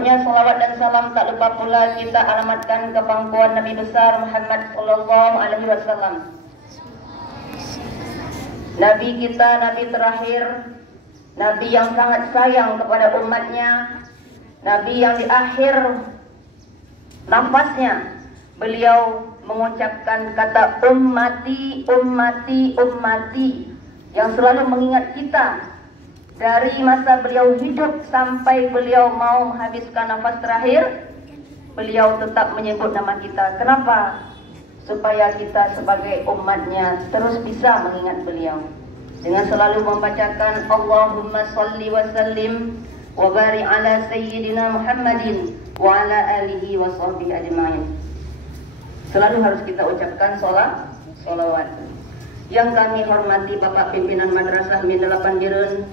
Salawat dan salam tak lupa pula kita alamatkan ke pangkuan Nabi besar Muhammad sallallahu alaihi wasallam. Nabi kita, Nabi terakhir, Nabi yang sangat sayang kepada umatnya, Nabi yang di akhir nafasnya beliau mengucapkan kata ummati, ummati, ummati, yang selalu mengingat kita dari masa beliau hidup sampai beliau mau menghabiskan nafas terakhir. Beliau tetap menyebut nama kita. Kenapa? Supaya kita sebagai umatnya terus bisa mengingat beliau dengan selalu membacakan Allahumma salli wa sallim wa barik ala sayyidina Muhammadin wa ala alihi wa sahbihi ajma'in. Selalu harus kita ucapkan salawat. Yang kami hormati Bapak Pimpinan Madrasah Min8 Birun,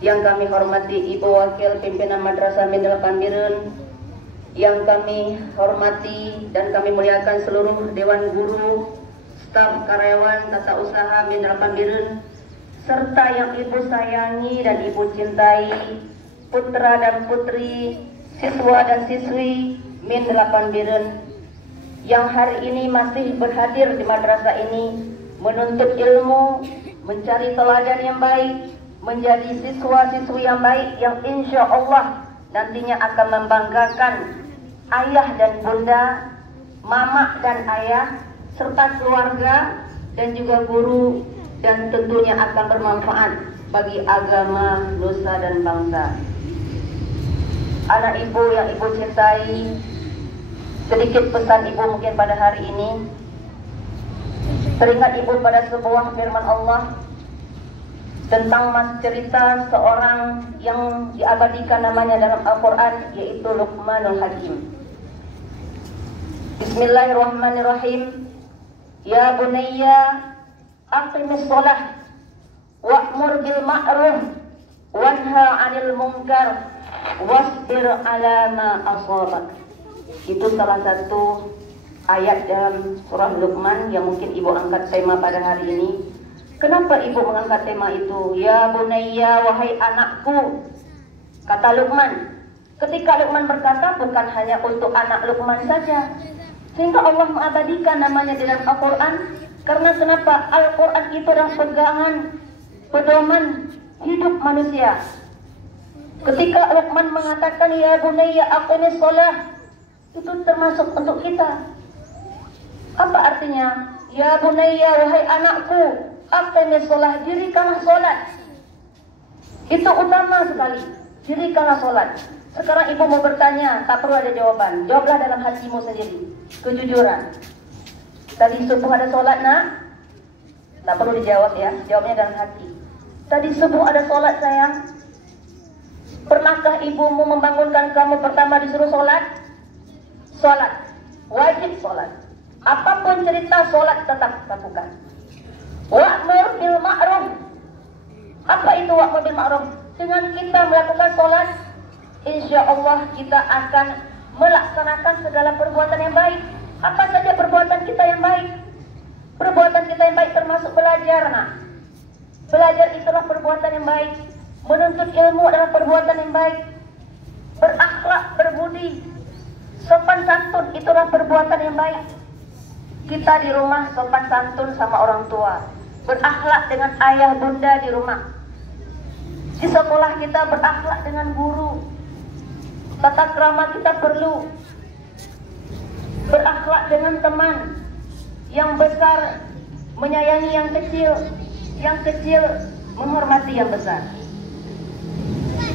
yang kami hormati Ibu Wakil Pimpinan Madrasah Min8 Birun, yang kami hormati dan kami muliakan seluruh Dewan Guru, staf karyawan tata usaha Min8 Birun, serta yang Ibu sayangi dan Ibu cintai, putra dan putri, siswa dan siswi Min8 Birun, yang hari ini masih berhadir di madrasah ini, menuntut ilmu, mencari teladan yang baik, menjadi siswa-siswi yang baik yang insya Allah nantinya akan membanggakan ayah dan bunda, mama dan ayah, serta keluarga dan juga guru, dan tentunya akan bermanfaat bagi agama, nusa dan bangsa. Anak ibu yang ibu cintai, sedikit pesan ibu mungkin pada hari ini. Teringat ibu pada sebuah firman Allah tentang cerita seorang yang diabadikan namanya dalam Al-Quran, yaitu Luqmanul Hakim. Bismillahirrahmanirrahim. Ya bunayya aqimis shalah wa'mur bil ma'ruf wanha 'anil munkar wasbir 'ala ma asabak. Itu salah satu ayat dalam surah Luqman yang mungkin ibu angkat tema pada hari ini. Kenapa ibu mengangkat tema itu? Ya bunayya, wahai anakku, kata Luqman. Ketika Luqman berkata bukan hanya untuk anak Luqman saja, sehingga Allah mengabadikan namanya di dalam Al-Quran. Karena kenapa? Al-Quran itu adalah pegangan, pedoman hidup manusia. Ketika Luqman mengatakan ya bunayya aqimis shalah, itu termasuk untuk kita. Apa artinya? Ya bunayya, wahai anakku, aqimis shalah, dirikanlah sholat. Itu utama sekali, dirikanlah sholat. Sekarang ibu mau bertanya, tak perlu ada jawaban, jawablah dalam hatimu sendiri, kejujuran. Tadi subuh ada sholat nak? Tak perlu dijawab ya, jawabnya dalam hati. Tadi subuh ada sholat sayang? Pernahkah ibumu membangunkan kamu pertama disuruh sholat? Sholat, wajib sholat. Apapun cerita sholat tetap lakukan. Wa'mur bil ma'ruf. Apa itu wa'mur bil ma'ruf? Dengan kita melakukan sholat, insya Allah kita akan melaksanakan segala perbuatan yang baik. Apa saja perbuatan kita yang baik? Perbuatan kita yang baik termasuk belajar nak. Belajar itulah perbuatan yang baik. Menuntut ilmu adalah perbuatan yang baik. Berakhlak, berbudi, sopan santun itulah perbuatan yang baik. Kita di rumah sopan santun sama orang tua, berakhlak dengan ayah bunda di rumah. Di sekolah kita berakhlak dengan guru. Tata krama kita perlu. Berakhlak dengan teman. Yang besar menyayangi yang kecil menghormati yang besar.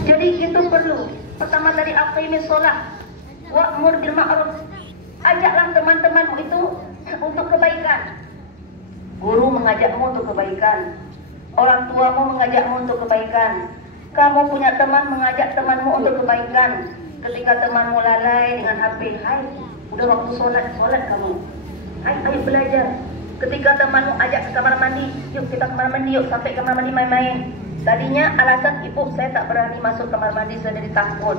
Jadi itu perlu. Pertama tadi aqimis shalah wa'mur bil ma'ruf. Ajaklah teman-temanmu itu untuk kebaikan. Guru mengajakmu untuk kebaikan, orang tuamu mengajakmu untuk kebaikan, kamu punya teman mengajak temanmu untuk kebaikan. Ketika temanmu lalai dengan HP, hai, udah waktu sholat kamu, hai, ayo belajar. Ketika temanmu ajak ke kamar mandi, yuk kita kamar mandi, yuk sampai kamar mandi main-main. Tadinya alasan ibu, saya tak berani masuk kamar mandi, saya jadi takut,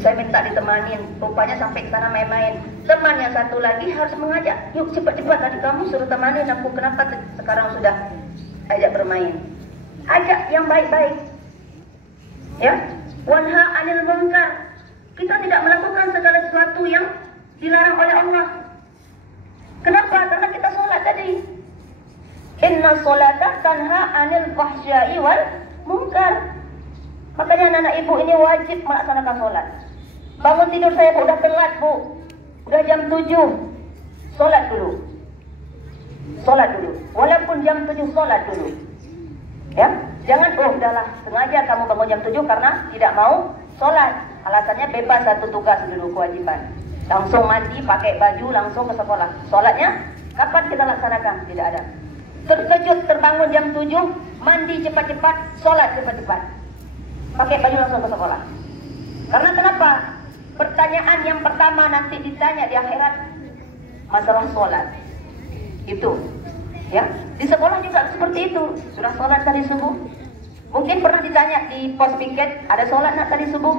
saya minta ditemanin. Rupanya sampai ke sana main-main. Teman yang satu lagi harus mengajak, yuk cepat-cepat, tadi kamu suruh temanin aku, kenapa sekarang sudah ajak bermain? Ajak yang baik-baik, ya. Wanha 'anil munkar, dilarang oleh Allah. Kenapa? Karena kita sholat tadi. Inna sholata tanha anil fahsya'i wal munkar. Makanya anak-anak ibu ini wajib melaksanakan sholat. Bangun tidur saya bu, udah telat bu, udah jam 7, sholat dulu. Sholat dulu, walaupun jam 7 sholat dulu. Ya, jangan udahlah sengaja kamu bangun jam 7 karena tidak mau sholat. Alasannya bebas, satu tugas dulu kewajiban. Langsung mandi, pakai baju, langsung ke sekolah. Sholatnya kapan kita laksanakan? Tidak ada. Terkejut terbangun jam 7, mandi cepat-cepat, sholat cepat-cepat, pakai baju langsung ke sekolah. Karena kenapa? Pertanyaan yang pertama nanti ditanya di akhirat masalah sholat. Itu, ya. Di sekolah juga seperti itu. Sudah sholat tadi subuh? Mungkin pernah ditanya di pos piket, ada sholat nak tadi subuh?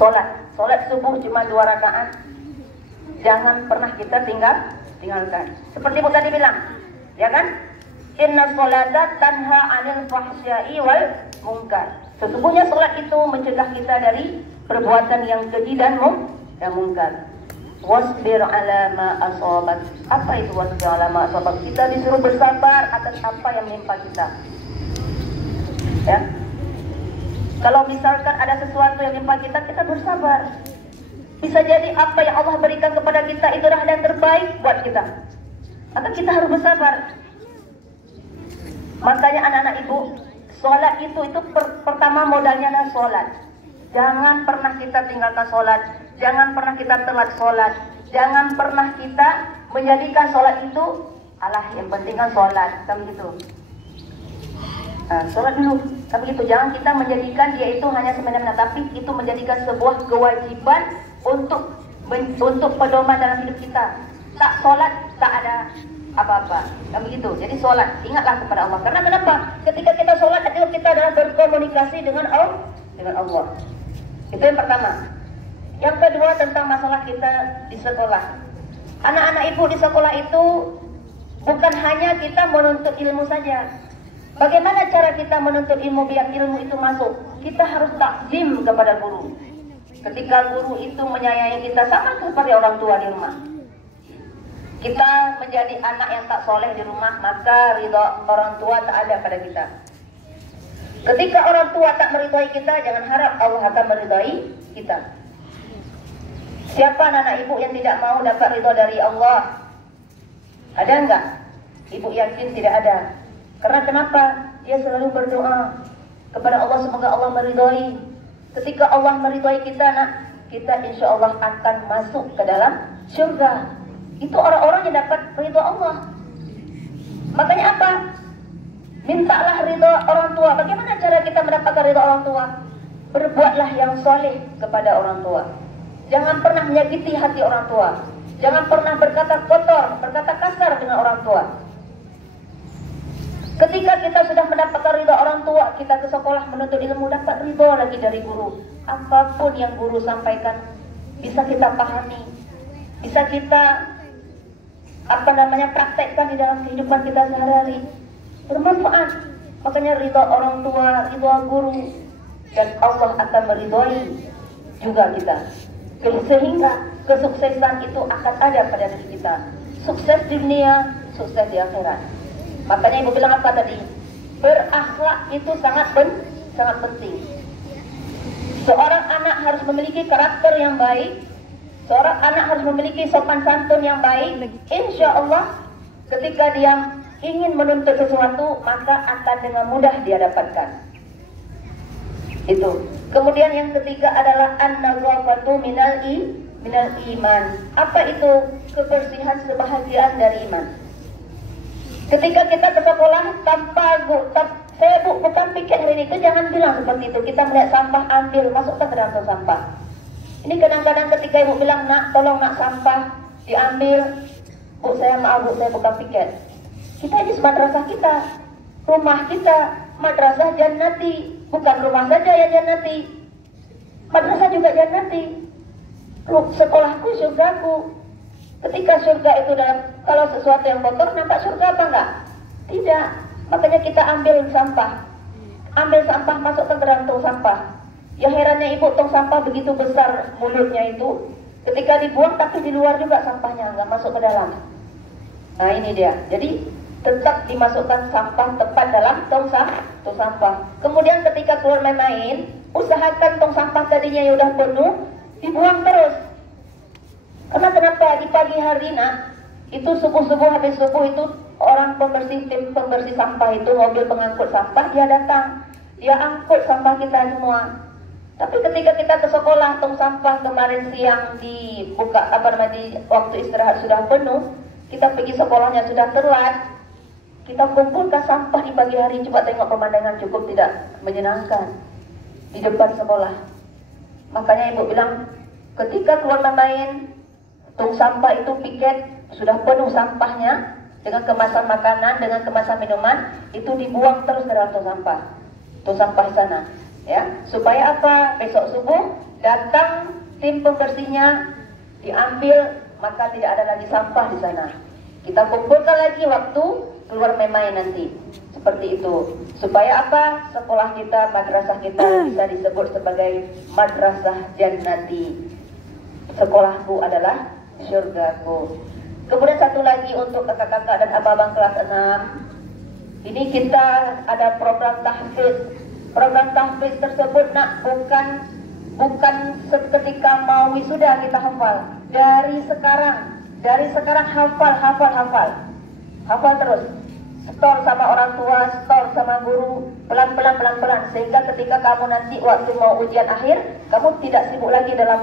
Sholat subuh cuma 2 rakaat. Jangan pernah kita tinggalkan. Seperti Bu tadi bilang, ya kan? Inna sholata tanha anil fahsya'i wal munkar. Sesungguhnya sholat itu mencegah kita dari perbuatan yang keji dan munkar. Wasbir ala ma asabak. Apa itu wasbir ala ma asabak? Kita disuruh bersabar atas apa yang menimpa kita. Ya. Kalau misalkan ada sesuatu yang menimpa kita, kita bersabar. Bisa jadi apa yang Allah berikan kepada kita itu adalah yang terbaik buat kita. Maka kita harus bersabar. Makanya anak-anak ibu, sholat itu pertama modalnya adalah sholat. Jangan pernah kita tinggalkan sholat. Jangan pernah kita telat sholat. Jangan pernah kita menjadikan sholat itu alah yang penting kan sholat, kan begitu. Sholat dulu, kan begitu. Jangan kita menjadikan dia itu hanya semena-mena, tapi itu menjadikan sebuah kewajiban untuk pedoman dalam hidup kita. Tak sholat tak ada apa-apa, kan begitu. Jadi sholat, ingatlah kepada Allah. Karena kenapa? Ketika kita sholat itu kita adalah berkomunikasi dengan Allah. Itu yang pertama. Yang kedua tentang masalah kita di sekolah. Anak-anak ibu di sekolah itu bukan hanya kita menuntut ilmu saja. Bagaimana cara kita menuntut ilmu biar ilmu itu masuk? Kita harus takzim kepada guru. Ketika guru itu menyayangi kita sama seperti orang tua di rumah. Kita menjadi anak yang tak soleh di rumah, maka ridho orang tua tak ada pada kita. Ketika orang tua tak meridhai kita, jangan harap Allah akan meridhai kita. Siapa anak ibu yang tidak mau dapat ridho dari Allah? Ada enggak? Ibu yakin tidak ada. Karena kenapa? Dia selalu berdoa kepada Allah semoga Allah meridhai. Ketika Allah meridhai kita, kita insya Allah akan masuk ke dalam surga. Itu orang-orang yang dapat ridho Allah. Makanya apa? Mintalah ridho orang tua. Bagaimana cara kita mendapatkan ridho orang tua? Berbuatlah yang soleh kepada orang tua. Jangan pernah menyakiti hati orang tua. Jangan pernah berkata kotor, berkata kasar dengan orang tua. Ketika kita sudah mendapatkan ridho orang tua, kita ke sekolah menuntut ilmu, dapat ridho lagi dari guru. Apapun yang guru sampaikan bisa kita pahami, bisa kita praktekkan di dalam kehidupan kita sehari-hari. Bermanfaat. Makanya ridho orang tua, ridho guru, dan Allah akan meridhoi juga kita. Sehingga kesuksesan itu akan ada pada diri kita. Sukses di dunia, sukses di akhirat. Makanya ibu bilang apa tadi? Berakhlak itu sangat penting. Seorang anak harus memiliki karakter yang baik. Seorang anak harus memiliki sopan santun yang baik. Insya Allah ketika dia ingin menuntut sesuatu, maka akan dengan mudah dia dapatkan. Itu. Kemudian yang ketiga adalah an-nazafatu minal iman. Apa itu? Kebersihan sebahagian dari iman. Ketika kita ke sekolah saya bukan pikir hari ini, itu jangan bilang seperti itu. Kita melihat sampah, ambil, masukkan ke dalam tong sampah. Ini kadang-kadang ketika ibu bilang, nak, tolong nak sampah diambil. Bu, saya maaf bu, saya bukan piket. Kita ini madrasah kita, rumah kita, madrasah jannati. Bukan rumah saja yang jannati, madrasah juga jannati. Sekolahku surgaku. Ketika surga itu kalau sesuatu yang kotor, nampak surga apa enggak? Tidak. Makanya kita ambil sampah, masukkan ke dalam tong sampah. Ya herannya ibu, tong sampah begitu besar mulutnya itu, Ketika dibuang tapi di luar juga sampahnya, nggak masuk ke dalam. Nah ini dia. Jadi tetap dimasukkan sampah tepat dalam tong sampah. Kemudian ketika keluar main-main, usahakan tong sampah tadinya yang udah penuh dibuang terus. Karena kenapa? Di pagi hari itu subuh-subuh habis subuh itu orang tim pembersih sampah itu, mobil pengangkut sampah dia datang, dia angkut sampah kita semua. Tapi ketika kita ke sekolah, tong sampah kemarin siang dibuka di waktu istirahat sudah penuh, kita pergi sekolahnya sudah telat, kita kumpulkan sampah di pagi hari. Coba tengok pemandangan cukup tidak menyenangkan di depan sekolah. Makanya ibu bilang ketika keluar main, tong sampah itu piket sudah penuh sampahnya dengan kemasan makanan, dengan kemasan minuman, itu dibuang terus ke dalam tong sampah sana, ya. Supaya apa? Besok subuh datang tim pembersihnya, diambil, maka tidak ada lagi sampah di sana. Kita kumpulkan lagi waktu keluar main nanti. Seperti itu. Supaya apa? Sekolah kita, madrasah kita bisa disebut sebagai madrasah jannati. Sekolahku adalah syurgaku. Kemudian satu lagi untuk kakak-kakak dan abang-abang kelas 6. Ini kita ada program tahfiz. Program tahfiz tersebut bukan seketika mau wisuda kita hafal. Dari sekarang hafal terus. Setor sama orang tua, setor sama guru, pelan-pelan, sehingga ketika kamu nanti waktu mau ujian akhir, kamu tidak sibuk lagi dalam